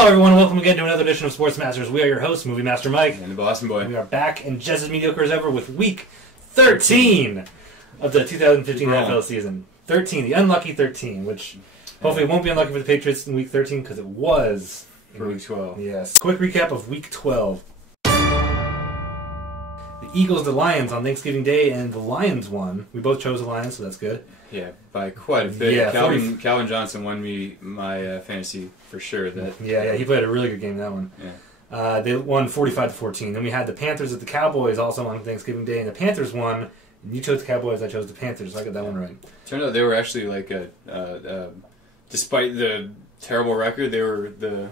Hello, everyone. Welcome again to another edition of Sports Masters. We are your hosts, Movie Master Mike. And the Boston Boy. We are back and just as mediocre as ever with Week 13 of the 2015 NFL season. 13, the unlucky 13, which hopefully won't be unlucky for the Patriots in Week 13 because it was for Week 12. Yes. Quick recap of Week 12. The Eagles, the Lions on Thanksgiving Day, and the Lions won. We both chose the Lions, so that's good. Yeah, by quite a bit. Yeah, Calvin Johnson won me my fantasy for sure. Yeah, he played a really good game that one. Yeah. They won 45-14. Then we had the Panthers at the Cowboys also on Thanksgiving Day, and the Panthers won. You chose the Cowboys, I chose the Panthers, so I got that one right. Turned out they were actually like despite the terrible record, they were the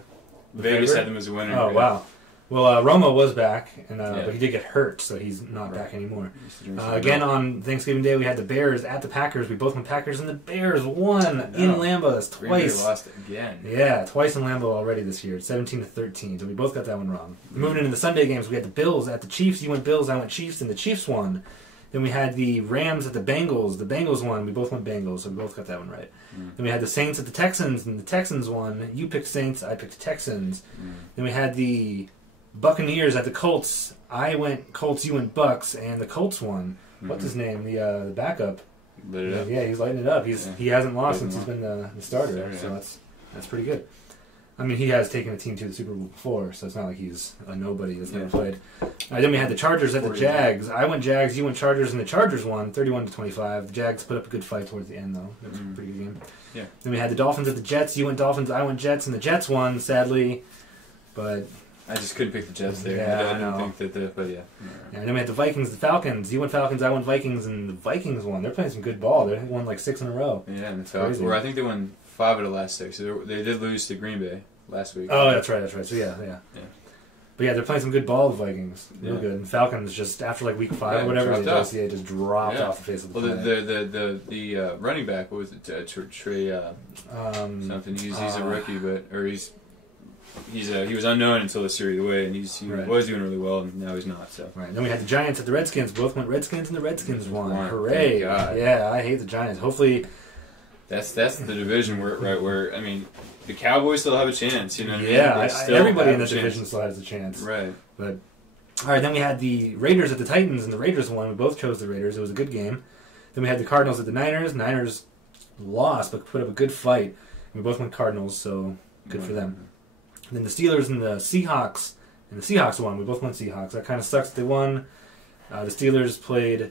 Vegas had them as a winner. Oh, right? wow. Well, Romo was back, but he did get hurt, so he's not back anymore. Again, on Thanksgiving Day, we had the Bears at the Packers. We both went Packers, and the Bears won in Lambeau. That's twice. Lost again. Yeah, twice in Lambeau already this year. 17-13, so we both got that one wrong. Moving into the Sunday games, we had the Bills at the Chiefs. You went Bills, I went Chiefs, and the Chiefs won. Then we had the Rams at the Bengals. The Bengals won. We both went Bengals, so we both got that one right. Then we had the Saints at the Texans, and the Texans won. You picked Saints, I picked Texans. Then we had the Buccaneers at the Colts. I went Colts, you went Bucks, and the Colts won. What's his name? The backup. Lit it up. Yeah, he's lighting it up. He hasn't lost since he's been the starter, so that's pretty good. I mean, he has taken a team to the Super Bowl before, so it's not like he's a nobody that's never played. Then we had the Chargers at the Jags. I went Jags, you went Chargers, and the Chargers won 31-25. The Jags put up a good fight towards the end, though. That was a pretty good game. Yeah. Then we had the Dolphins at the Jets. You went Dolphins, I went Jets, and the Jets won, sadly. But I just couldn't pick the Jets there. Yeah, I didn't think that, but yeah. And then we had the Vikings, the Falcons. You went Falcons, I went Vikings, and the Vikings won. They're playing some good ball. They won like 6 in a row. Yeah, and the Falcons. Or I think they won 5 of the last 6. So they did lose to Green Bay last week. Oh, that's right. So yeah. But yeah, they're playing some good ball, the Vikings. Real good. And Falcons just after like week 5 or whatever, they just dropped off the face of the planet. Well, the running back, what was it? Trey something. He's a rookie, he was unknown until the series away, and he was doing really well, and now he's not. So Then we had the Giants at the Redskins. Both went Redskins, and the Redskins won. Hooray! God. Yeah, I hate the Giants. Hopefully, that's the division where I mean, the Cowboys still have a chance. You know what I mean? Yeah, everybody in the division still has a chance. Right. But all right, then we had the Raiders at the Titans, and the Raiders won. We both chose the Raiders. It was a good game. Then we had the Cardinals at the Niners. Niners lost, but put up a good fight. We both went Cardinals, so good for them. And then the Steelers and the Seahawks. And the Seahawks won. We both went Seahawks. That kind of sucks that they won. The Steelers played a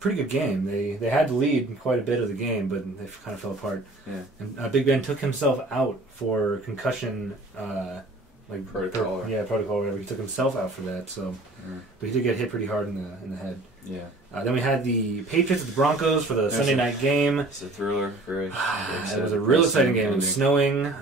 pretty good game. They had the lead in quite a bit of the game, but they kind of fell apart. Yeah. And Big Ben took himself out for concussion protocol. Protocol or whatever. He took himself out for that. So, but he did get hit pretty hard in the head. Yeah. Then we had the Patriots at the Broncos for the Sunday night game. It's a thriller. It was a real exciting game. It was snowing.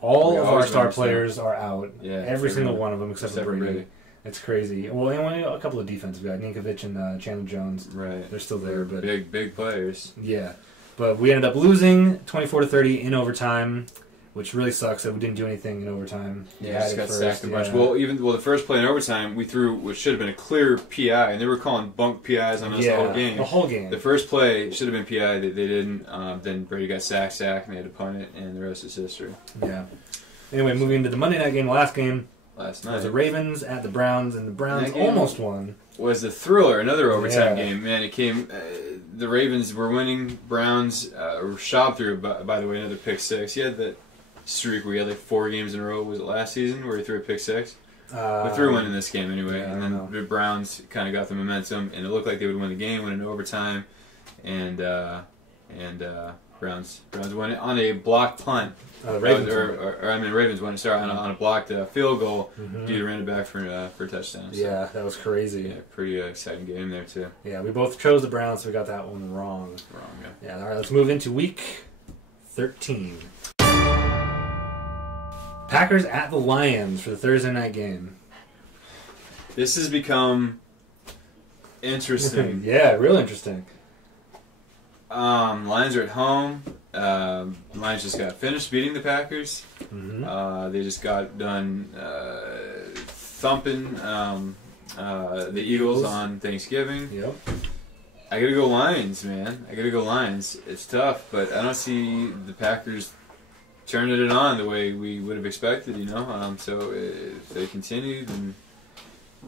All of our star players are out. Yeah, every single one of them except for Brady. It's crazy. Well, only a couple of defensive guys, Ninkovich and Chandler Jones. Right. They're still there, but big players. Yeah, but we ended up losing 24-30 in overtime, which really sucks that we didn't do anything in overtime. Yeah, just got sacked a bunch. Well, the first play in overtime, we threw what should have been a clear PI, and they were calling bunk PIs on us the whole game. The whole game. The first play should have been PI. They didn't. Then Brady got sacked, and they had to punt it, and the rest is history. Yeah. Anyway, moving into the Monday night game, the last game. Last night. It was the Ravens at the Browns, and the Browns almost won. Was the thriller, another overtime game. Man, it came... the Ravens were winning. Browns were shot through, by the way, another pick 6. He had that streak where he had like 4 games in a row. Was it last season where he threw a pick 6? We threw one in this game anyway. And then the Browns kind of got the momentum, and it looked like they would win the game, win in overtime. And Browns won it on a blocked punt. Ravens won it on a blocked field goal. Dude ran it back for a touchdown. So. Yeah, that was crazy. Yeah, pretty exciting game there too. Yeah, we both chose the Browns, so we got that one wrong. Yeah. All right, let's move into Week 13. Packers at the Lions for the Thursday night game. This has become interesting. Yeah, real interesting. Lions are at home. Lions just got finished beating the Packers. They just got done thumping the Eagles on Thanksgiving. Yep. I gotta go Lions, man. It's tough, but I don't see the Packers turning it on the way we would have expected, you know. So if they continue, then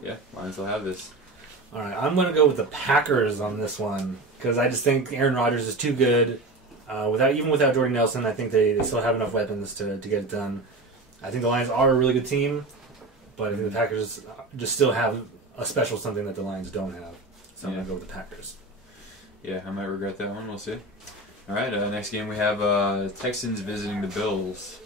yeah, Lions will have this. All right, I'm going to go with the Packers on this one because I just think Aaron Rodgers is too good. Without Jordy Nelson, I think they still have enough weapons to get it done. I think the Lions are a really good team, but I think the Packers just still have a special something that the Lions don't have. So I'm going to go with the Packers. Yeah, I might regret that one. We'll see. All right, next game we have Texans visiting the Bills.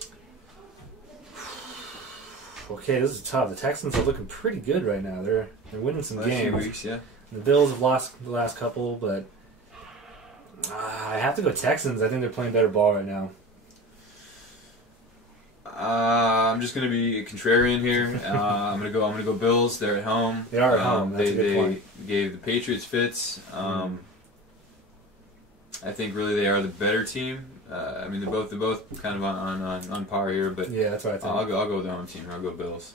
Okay, this is tough. The Texans are looking pretty good right now. They're winning some Last few games. weeks, yeah. The Bills have lost the last couple, but I have to go Texans. I think they're playing better ball right now. I'm just gonna be a contrarian here. I'm gonna go Bills. They're at home. They are at home. That's a good point. They gave the Patriots fits. I think really they are the better team. I mean, they're both kind of on par here, but yeah, that's what I think. I'll go with the home team. I'll go Bills.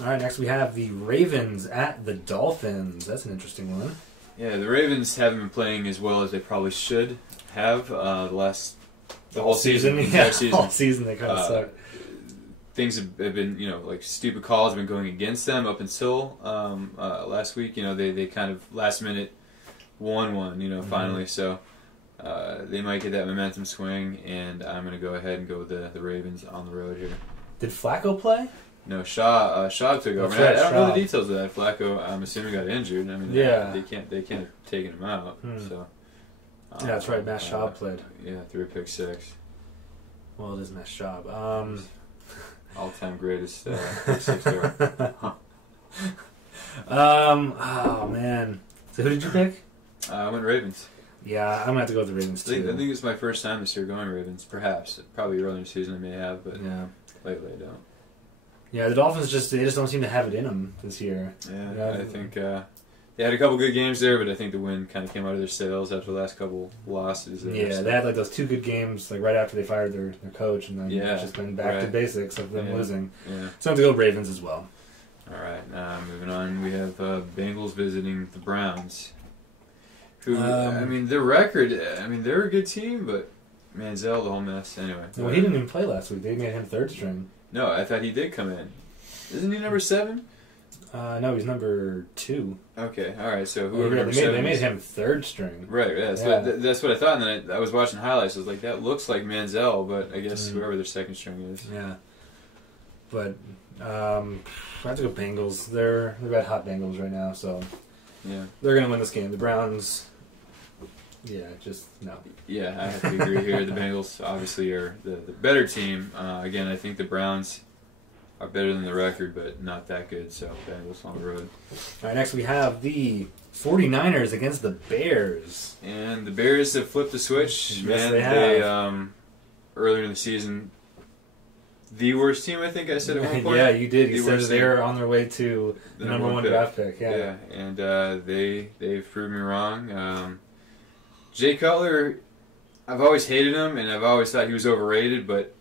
All right, next we have the Ravens at the Dolphins. That's an interesting one. Yeah, the Ravens haven't been playing as well as they probably should have the whole season. Yeah, all season they kind of suck. Things have been, like stupid calls have been going against them up until last week. They kind of last minute won one, finally. So they might get that momentum swing, and I'm going to go ahead and go with the Ravens on the road here. Did Flacco play? No, Schaub took over. I don't know the details of that. Flacco, I'm assuming, got injured. I mean, they can't have taken him out. So yeah, that's right. Matt Schaub played. Yeah, threw a pick six. Well, it is Matt Schaub. All-time greatest pick six thrower. Oh man. So who did you pick? I went Ravens. Yeah, I'm gonna have to go with the Ravens too. I think it's my first time this year going Ravens. Perhaps, probably earlier in the season I may have, but yeah, lately I don't. Yeah, the Dolphins just don't seem to have it in them this year. Yeah, I think they had a couple good games there, but I think the win kind of came out of their sails after the last couple losses. Yeah, they had like those 2 good games like right after they fired their coach, and then it's just been back to basics of them losing. Yeah. So I'm going to go Ravens as well. All right, moving on, we have Bengals visiting the Browns. Who, I mean, their record, they're a good team, but Manziel, the whole mess. Anyway. Well, he didn't even play last week. They made him 3rd string. No, I thought he did come in. Isn't he number 7? No, he's number 2. Okay, all right. So whoever number 7 they made him 3rd string. Right. Yeah, that's what I thought. And then I was watching highlights. I was like, that looks like Manziel, but I guess whoever their 2nd string is. Yeah. But I have to go Bengals. They're red hot Bengals right now, so yeah, they're gonna win this game. The Browns. Yeah, just no. Yeah, I have to agree here. The Bengals obviously are the better team. Again, I think the Browns are better than the record, but not that good, so Bengals on the road. All right, next we have the 49ers against the Bears. And the Bears have flipped the switch. Yes, Man, they have. Earlier in the season, the worst team, I think I said at one point. Yeah, you did. You said worst they were on their way to the number 1 draft pick. Yeah, and they've proved me wrong. Jay Cutler, I've always hated him, and I've always thought he was overrated, but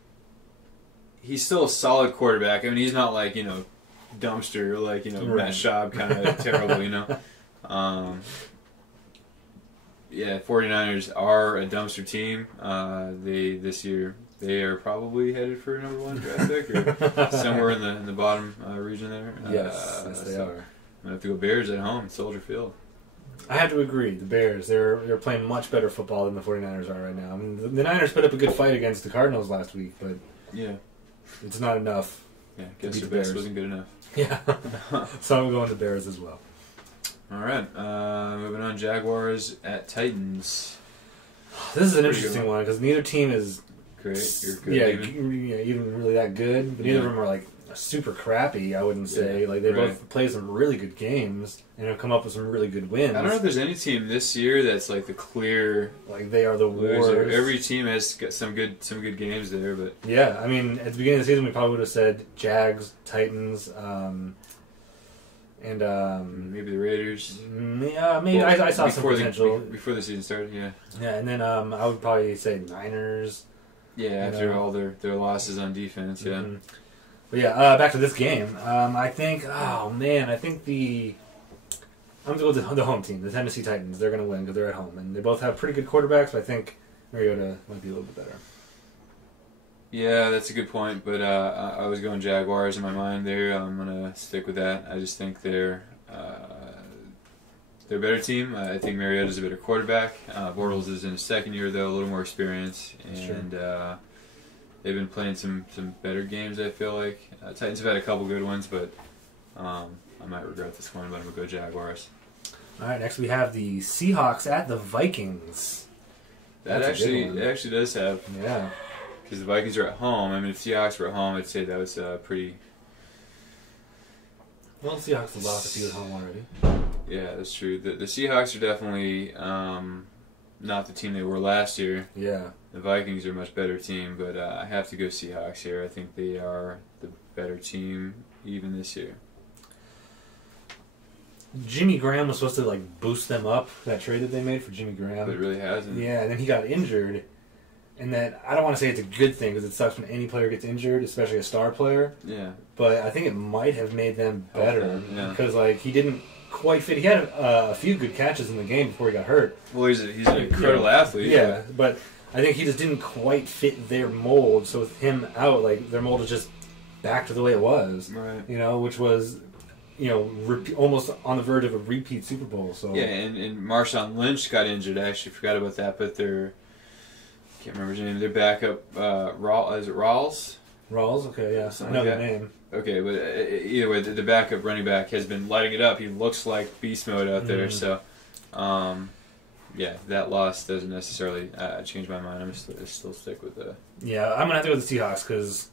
he's still a solid quarterback. I mean, he's not like, dumpster, or like, Matt Schaub kind of terrible, Yeah, 49ers are a dumpster team. This year, they are probably headed for a number 1 draft pick, or somewhere in the bottom region there. Yes, they are. I'm going to have to go Bears at home at Soldier Field. I have to agree. The Bears, they're playing much better football than the 49ers are right now. I mean, the Niners put up a good fight against the Cardinals last week, but yeah, it's not enough. Yeah, I guess the best wasn't good enough. Yeah, so I'm going the Bears as well. All right, moving on. Jaguars at Titans. This is an interesting one because neither team is great. You're good. Even really that good. But neither of them are like super crappy. I wouldn't say like they both play some really good games and have come up with some really good wins. I don't know if there's any team this year that's like the clear like they are the loser. Every team has got some good games there, but yeah, I mean at the beginning of the season we probably would have said Jags, Titans, and maybe the Raiders. Yeah, maybe I saw some potential before the season started. Yeah, yeah, and then I would probably say Niners. Yeah, after all their losses on defense. Yeah. Mm-hmm. But yeah, back to this game. I think I'm going to go with the home team, the Tennessee Titans. They're going to win because they're at home, and they both have pretty good quarterbacks. But I think Mariota might be a little bit better. Yeah, that's a good point. But I was going Jaguars in my mind there. I'm gonna stick with that. I just think they're a better team. I think Mariota's a better quarterback. Bortles is in his second year though, a little more experience, and they've been playing some better games. I feel like Titans have had a couple good ones, but I might regret this one. But I'm gonna go Jaguars. All right, next we have the Seahawks at the Vikings. That actually does have, yeah, because the Vikings are at home. I mean, if Seahawks were at home, I'd say that was pretty. Well, the Seahawks have lost a few at home already. Yeah, that's true. The Seahawks are definitely not the team they were last year. Yeah. The Vikings are a much better team, but I have to go Seahawks here. I think they are the better team even this year. Jimmy Graham was supposed to like boost them up, that trade that they made for Jimmy Graham. But it really hasn't. Yeah, and then he got injured. And that, I don't want to say it's a good thing because it sucks when any player gets injured, especially a star player. Yeah. But I think it might have made them better because like he didn't quite fit. He had a few good catches in the game before he got hurt. Well, he's an incredible athlete. Yeah, but I think he just didn't quite fit their mold. So with him out, like their mold is just back to the way it was. Right. You know, which was, you know, almost on the verge of a repeat Super Bowl. So yeah, and Marshawn Lynch got injured. I actually forgot about that, but I can't remember his name. Their backup, is it Rawls? Rawls, okay, yeah, I know the name. Okay, but either way, the backup running back has been lighting it up. He looks like beast mode out there. So, yeah, that loss doesn't necessarily change my mind. I'm still stick with the. Yeah, I'm gonna have to go with the Seahawks because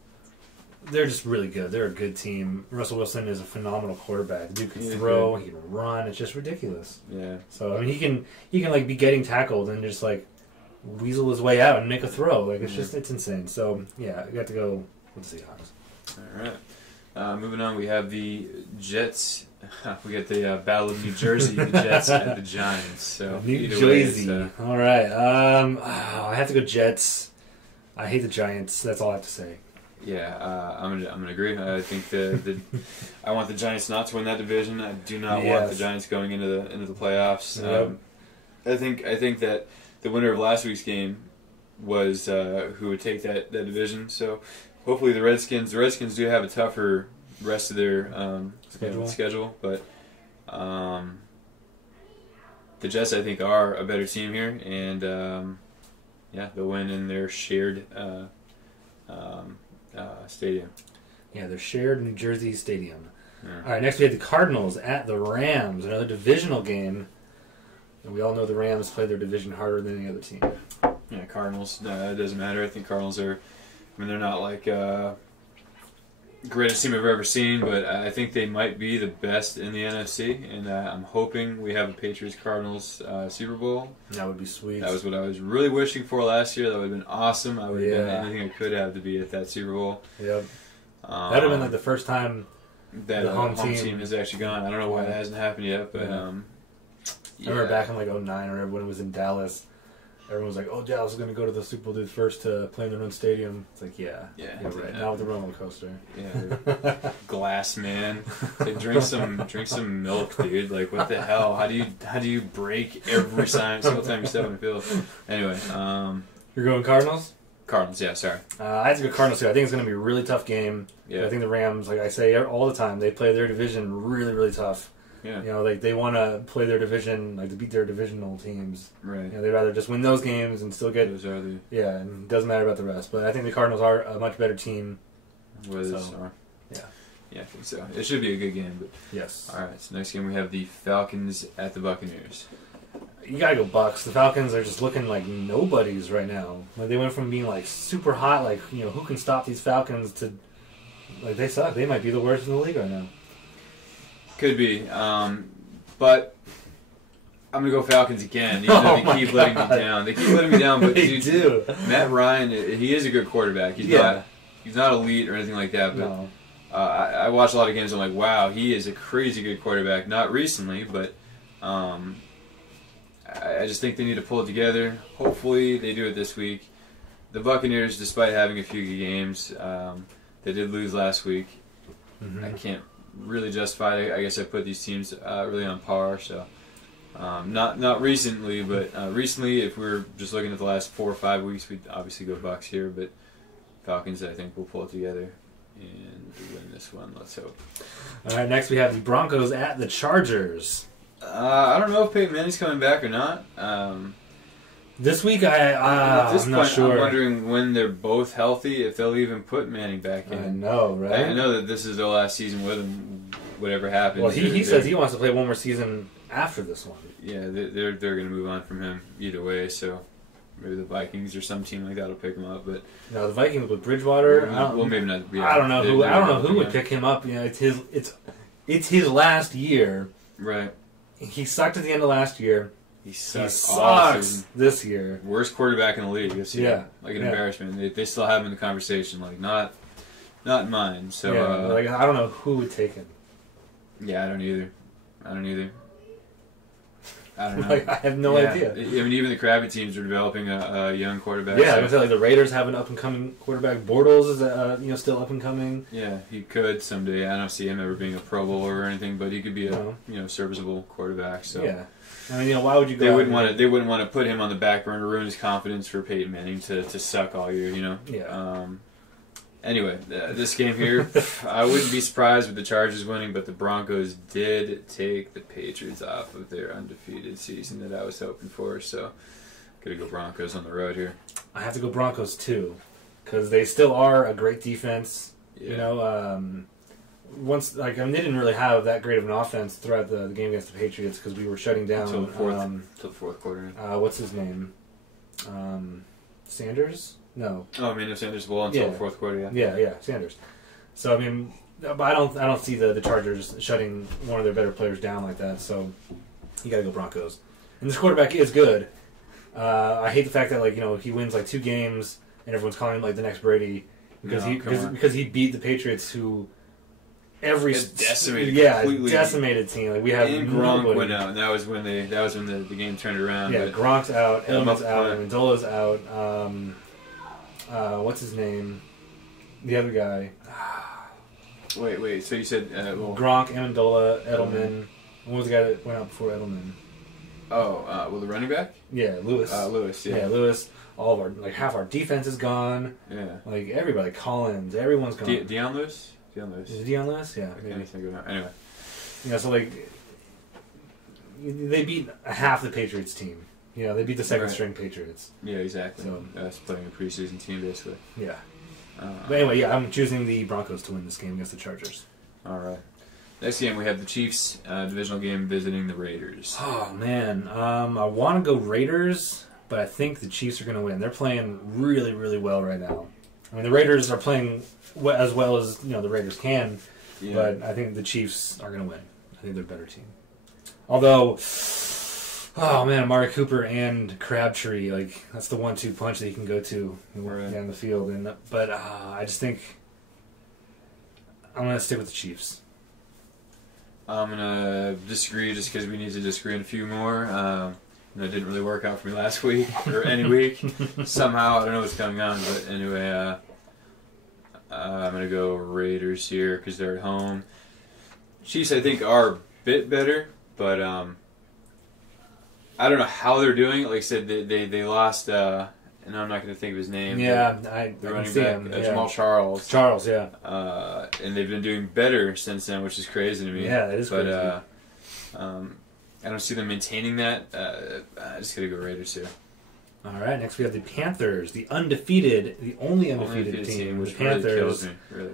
they're just really good. They're a good team. Russell Wilson is a phenomenal quarterback. The dude can throw, he can run. It's just ridiculous. Yeah. So I mean, he can like be getting tackled and just like weasel his way out and make a throw. Like it's insane. So yeah, I got to go with the Seahawks. All right. Moving on, we have the Jets. We got the Battle of New Jersey, the Jets and the Giants. So New Jersey. All right. I have to go Jets. I hate the Giants. That's all I have to say. Yeah, I'm gonna agree. I think I want the Giants not to win that division. I do not want the Giants going into the playoffs. Yep. I think that the winner of last week's game was who would take that division. So hopefully the Redskins do have a tougher rest of their schedule, but the Jets I think are a better team here, and they'll win in their shared stadium. Yeah, their shared New Jersey stadium. Yeah. All right, next we have the Cardinals at the Rams, another divisional game. And we all know the Rams play their division harder than any other team. Yeah, Cardinals. It doesn't matter. I think Cardinals are. I mean, they're not like greatest team I've ever seen, but I think they might be the best in the NFC. And I'm hoping we have a Patriots-Cardinals Super Bowl. That would be sweet. That was what I was really wishing for last year. That would have been awesome. I would have done anything I could have to be at that Super Bowl. Yep. That would have been like the first time that the home team has actually gone. I don't know why that hasn't happened yet, but I remember back in like 2009 or when it was in Dallas. Everyone was like, "Oh, Dallas is going to go to the Super Bowl first to play in their own stadium." It's like, yeah, right. Not with the roller coaster. Yeah, glass man. Like, drink some milk, dude. Like, what the hell? How do you break every single time you step on the field? Anyway, you're going Cardinals. Cardinals, yeah. Sorry. I have to go Cardinals too. I think it's going to be a really tough game. Yeah. I think the Rams, like I say all the time, they play their division really, really tough. Yeah. You know, like they want to play their division, like to beat their divisional teams. Right. You know, they'd rather just win those games and still get. Those are the. Yeah, and it doesn't matter about the rest. But I think the Cardinals are a much better team. Yeah. Yeah, I think so. It should be a good game. But yes. All right. So next game we have the Falcons at the Buccaneers. You gotta go Bucks. The Falcons are just looking like nobodies right now. Like they went from being like super hot, like who can stop these Falcons, to like they suck. They might be the worst in the league right now. Could be, but I'm gonna go Falcons again. Even though they keep letting me down. They keep letting me down, but they do. Matt Ryan, he is a good quarterback. He's not elite or anything like that. But no. I watch a lot of games. I'm like, wow, he is a crazy good quarterback. Not recently, but I just think they need to pull it together. Hopefully, they do it this week. The Buccaneers, despite having a few good games, they did lose last week. Mm-hmm. I can't really justify it. I guess I put these teams really on par. So not recently, but recently, if we're just looking at the last 4 or 5 weeks, we'd obviously go Bucs here. But Falcons, I think, will pull it together and win this one. Let's hope. All right, next we have the Broncos at the Chargers. I don't know if Peyton Manning's coming back or not. This week, At this I'm point, not sure. I'm wondering when they're both healthy, if they'll even put Manning back in. I know, right? I know that this is their last season with him, whatever happens. Well, he says he wants to play one more season after this one. Yeah, they're going to move on from him either way, so maybe the Vikings or some team like that will pick him up. But no, the Vikings with Bridgewater. well, maybe not. Yeah, I don't know who would pick him up. You know, it's his last year. Right. He sucked at the end of last year. He sucks this year. Worst quarterback in the league this year. Yeah. Like an embarrassment. They still have him in the conversation. Like, not mine. So, like, I don't know who would take him. Yeah, I don't either. I don't know. Like, I have no idea. I mean, even the crappy teams are developing a young quarterback. Yeah, I was gonna say, like, the Raiders have an up and coming quarterback. Bortles is still up and coming. Yeah, he could someday. I don't see him ever being a Pro Bowler or anything, but he could be a serviceable quarterback. So yeah, I mean, why would you go? They wouldn't want to put him on the back burner, ruin his confidence for Peyton Manning to suck all year. Yeah. Anyway, this game here, I wouldn't be surprised with the Chargers winning, but the Broncos did take the Patriots off of their undefeated season that I was hoping for. So, gotta go Broncos on the road here. I have to go Broncos too, because they still are a great defense. Yeah. They didn't really have that great of an offense throughout the game against the Patriots because we were shutting down until the fourth quarter. What's his name? Sanders? No. Oh, Emmanuel Sanders. Well, until the fourth quarter. Yeah, Sanders. So I mean, but I don't see the Chargers shutting one of their better players down like that. So you got to go Broncos. And this quarterback is good. I hate the fact that he wins 2 games and everyone's calling him the next Brady because he beat the Patriots who. Decimated team. We have and Gronk went out, and that was when the game turned around. Yeah, Gronk's out, Edelman's out, Amendola's out. What's his name? The other guy. Wait. So you said Gronk, Amendola, Edelman. What was the guy that went out before Edelman? The running back? Yeah, Lewis. Lewis. Yeah, Lewis. All of our half our defense is gone. Yeah. Everybody, Collins, everyone's gone. Deion Lewis. Is it Deion Lewis? Yeah. I can't think of it. Anyway. So they beat half the Patriots team. They beat the second string Patriots. Yeah, exactly. So that's playing a preseason team basically. Yeah. But anyway, I'm choosing the Broncos to win this game against the Chargers. All right. Next game we have the Chiefs divisional game visiting the Raiders. Oh man, I want to go Raiders, but I think the Chiefs are going to win. They're playing really, really well right now. I mean, the Raiders are playing as well as the Raiders can, but I think the Chiefs are going to win. I think they're a better team. Although, Amari Cooper and Crabtree, that's the 1-2 punch that you can go to down the field. But I just think I'm going to stick with the Chiefs. I'm going to disagree just because we need to disagree on a few more. It didn't really work out for me last week or any week. Somehow, I don't know what's going on, but anyway, I'm going to go Raiders here because they're at home. Chiefs, I think, are a bit better, but I don't know how they're doing it. Like I said, they lost, and I'm not going to think of his name. Yeah, the running back, Jamal Charles. Charles, yeah. And they've been doing better since then, which is crazy to me. Yeah, it is crazy. But I don't see them maintaining that. I just got to go Raiders here. All right, next we have the Panthers, the only undefeated team, which the Panthers, really kills me.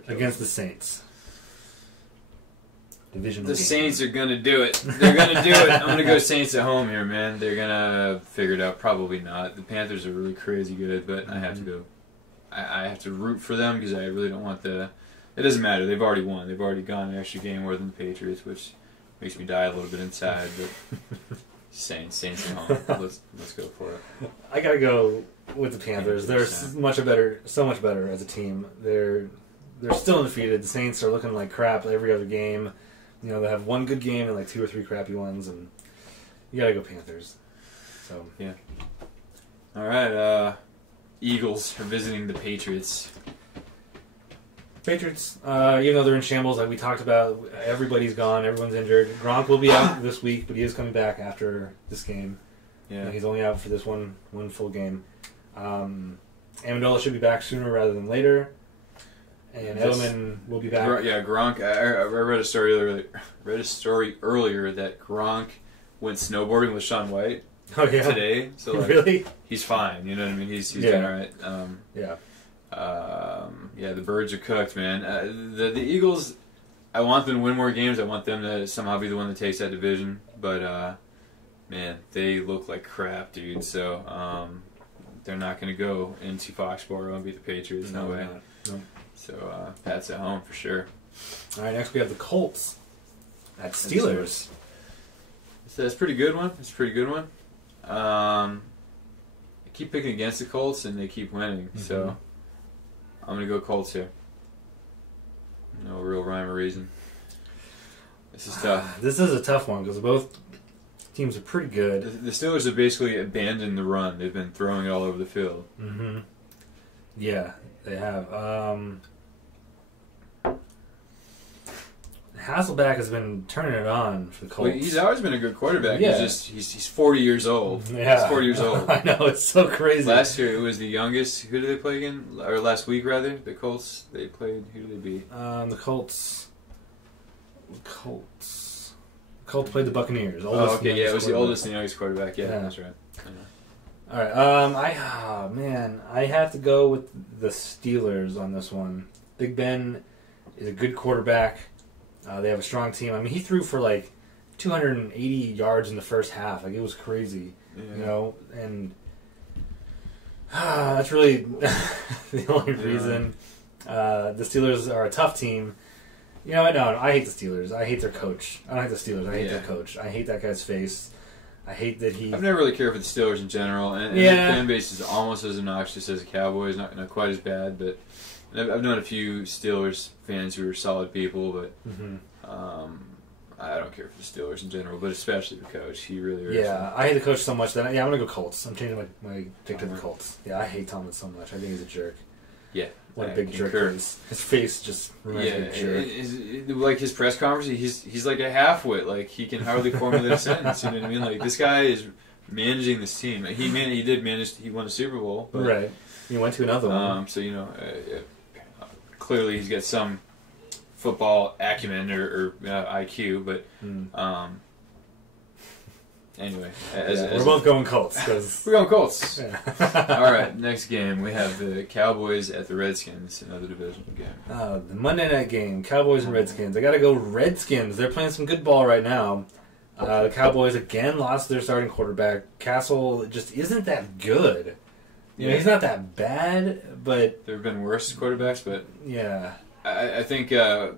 against the Saints. Divisional the game. Saints are going to do it. They're going to do it. I'm going to go Saints at home here, man. They're going to figure it out. Probably not. The Panthers are really crazy good, but I have to go. I have to root for them because I really don't want the... It doesn't matter. They've already won. They've already gone an extra game more than the Patriots, which makes me die a little bit inside, but... Saints at home. Let's go for it. I gotta go with the Panthers. They're so much better as a team. They're still undefeated. The Saints are looking like crap every other game. They have one good game and 2 or 3 crappy ones, and you gotta go Panthers. So yeah. All right. Eagles are visiting the Patriots. Patriots, even though they're in shambles, like we talked about, everybody's gone, everyone's injured. Gronk will be out this week, but he is coming back after this game. Yeah, he's only out for this one full game. Amendola should be back sooner rather than later. And Yes. Edelman will be back. Yeah, Gronk. I read a story earlier. That Gronk went snowboarding with Shaun White Oh, yeah. today. So like, Really? he's fine. You know what I mean? He's Yeah. doing all right. Yeah. Yeah, the birds are cooked, man. The Eagles. I want them to win more games. I want them to somehow be the one that takes that division. But man, they look like crap, dude. So they're not going to go into Foxborough and beat the Patriots. No way. No. So Pat's at home for sure. All right, next we have the Colts at Steelers. So that's a pretty good one. That's a pretty good one. I keep picking against the Colts, and they keep winning. So I'm going to go Colts here. No real rhyme or reason. This is tough. This is a tough one because both teams are pretty good. The Steelers have basically abandoned the run. They've been throwing it all over the field. Mm-hmm. Yeah, they have. Hasselbeck has been turning it on for the Colts. Well, he's always been a good quarterback. Yeah. He's 40 years old. Yeah. He's 40 years old. I know, it's so crazy. Last year it was the youngest. Who did they play again? Or last week rather? The Colts. They played. Who did they beat? The Colts played the Buccaneers. Oh, okay, yeah, it was the oldest and youngest quarterback. Yeah, Yeah. that's right. All right, I have to go with the Steelers on this one. Big Ben is a good quarterback. They have a strong team. I mean, he threw for like 280 yards in the first half. Like, it was crazy, Yeah. you know. And that's really the only reason. The Steelers are a tough team. You know what? No, I hate the Steelers. I hate their coach. I don't hate the Steelers. I hate their coach. I hate that guy's face. I hate that he... I've never really cared for the Steelers in general, and Yeah. their fan base is almost as obnoxious as the Cowboys. Not quite as bad, but I've known a few Steelers fans who are solid people, but I don't care for the Steelers in general, but especially the coach. He really is. Yeah, I hate the coach so much that I'm going to go Colts. I'm changing my pick to the Colts. Yeah, I hate Tomlin so much. I think he's a jerk. Yeah. What a I big jerk concur. he is. His face just reminds me of a jerk. Like his press conference, he's like a half-wit. Like, he can hardly formulate a sentence, you know what I mean? Like, this guy is managing this team. He did manage, he won a Super Bowl. But, right. He went to another one. So, you know, clearly he's got some football acumen or IQ, but anyway. We're both going Colts. Cause, We're going Colts. yeah. All right, next game. We have the Cowboys at the Redskins, another divisional game. The Monday night game, Cowboys and Redskins. I got to go Redskins. They're playing some good ball right now. The Cowboys again lost their starting quarterback. Castle just isn't that good. You know, he's not that bad, but There have been worse quarterbacks, but yeah. I think, Romo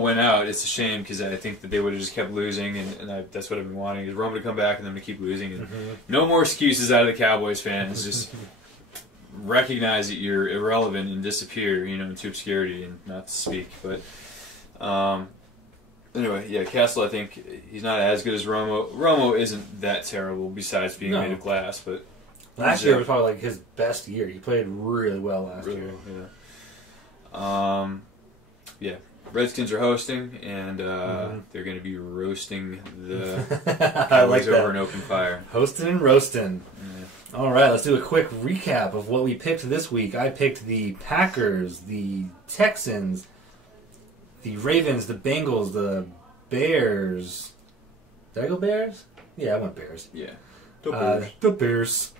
went out. It's a shame because I think that they would have just kept losing, and that's what I've been wanting, is Romo to come back and them to keep losing. And no more excuses out of the Cowboys fans. Just recognize that you're irrelevant and disappear, into obscurity and not to speak. But anyway, yeah, Castle, I think he's not as good as Romo. Romo isn't that terrible besides being made of glass, but last year was probably like his best year. He played really well last year. Yeah. Redskins are hosting, and they're going to be roasting the Cowboys over an open fire. Hosting and roasting. Yeah. All right, let's do a quick recap of what we picked this week. I picked the Packers, the Texans, the Ravens, the Bengals, the Bears. Did I go Bears? Yeah, I went Bears. Yeah. The Bears.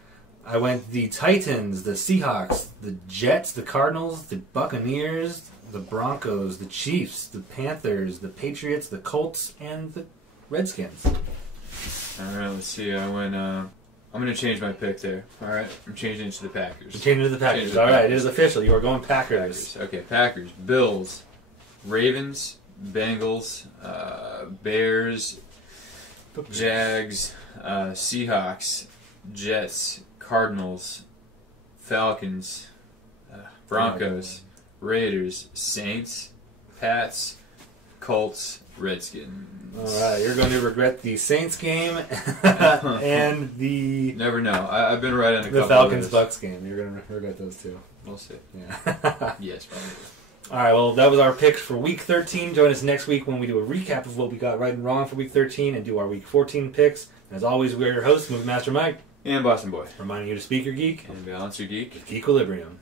I went the Titans, the Seahawks, the Jets, the Cardinals, the Buccaneers, the Broncos, the Chiefs, the Panthers, the Patriots, the Colts, and the Redskins. All right, let's see. I'm going to change my pick there. All right, I'm changing it to the Packers. You're changing to the Packers. All right, it is official. You are going Packers. Okay, Packers, Bills, Ravens, Bengals, Bears, Jags, Seahawks, Jets, Cardinals, Falcons, Broncos, Raiders, Saints, Pats, Colts, Redskins. All right, you're going to regret the Saints game and the Never know. I've been right on a couple the Falcons of those. Bucks game. You're going to regret those too. We'll see. Yeah. Yes, probably. All right, well, that was our picks for Week 13. Join us next week when we do a recap of what we got right and wrong for Week 13 and do our Week 14 picks. And as always, we are your hosts, Movie Master Mike. And Boston Boy. Reminding you to speak your geek And balance your geek. with Geequilibrium.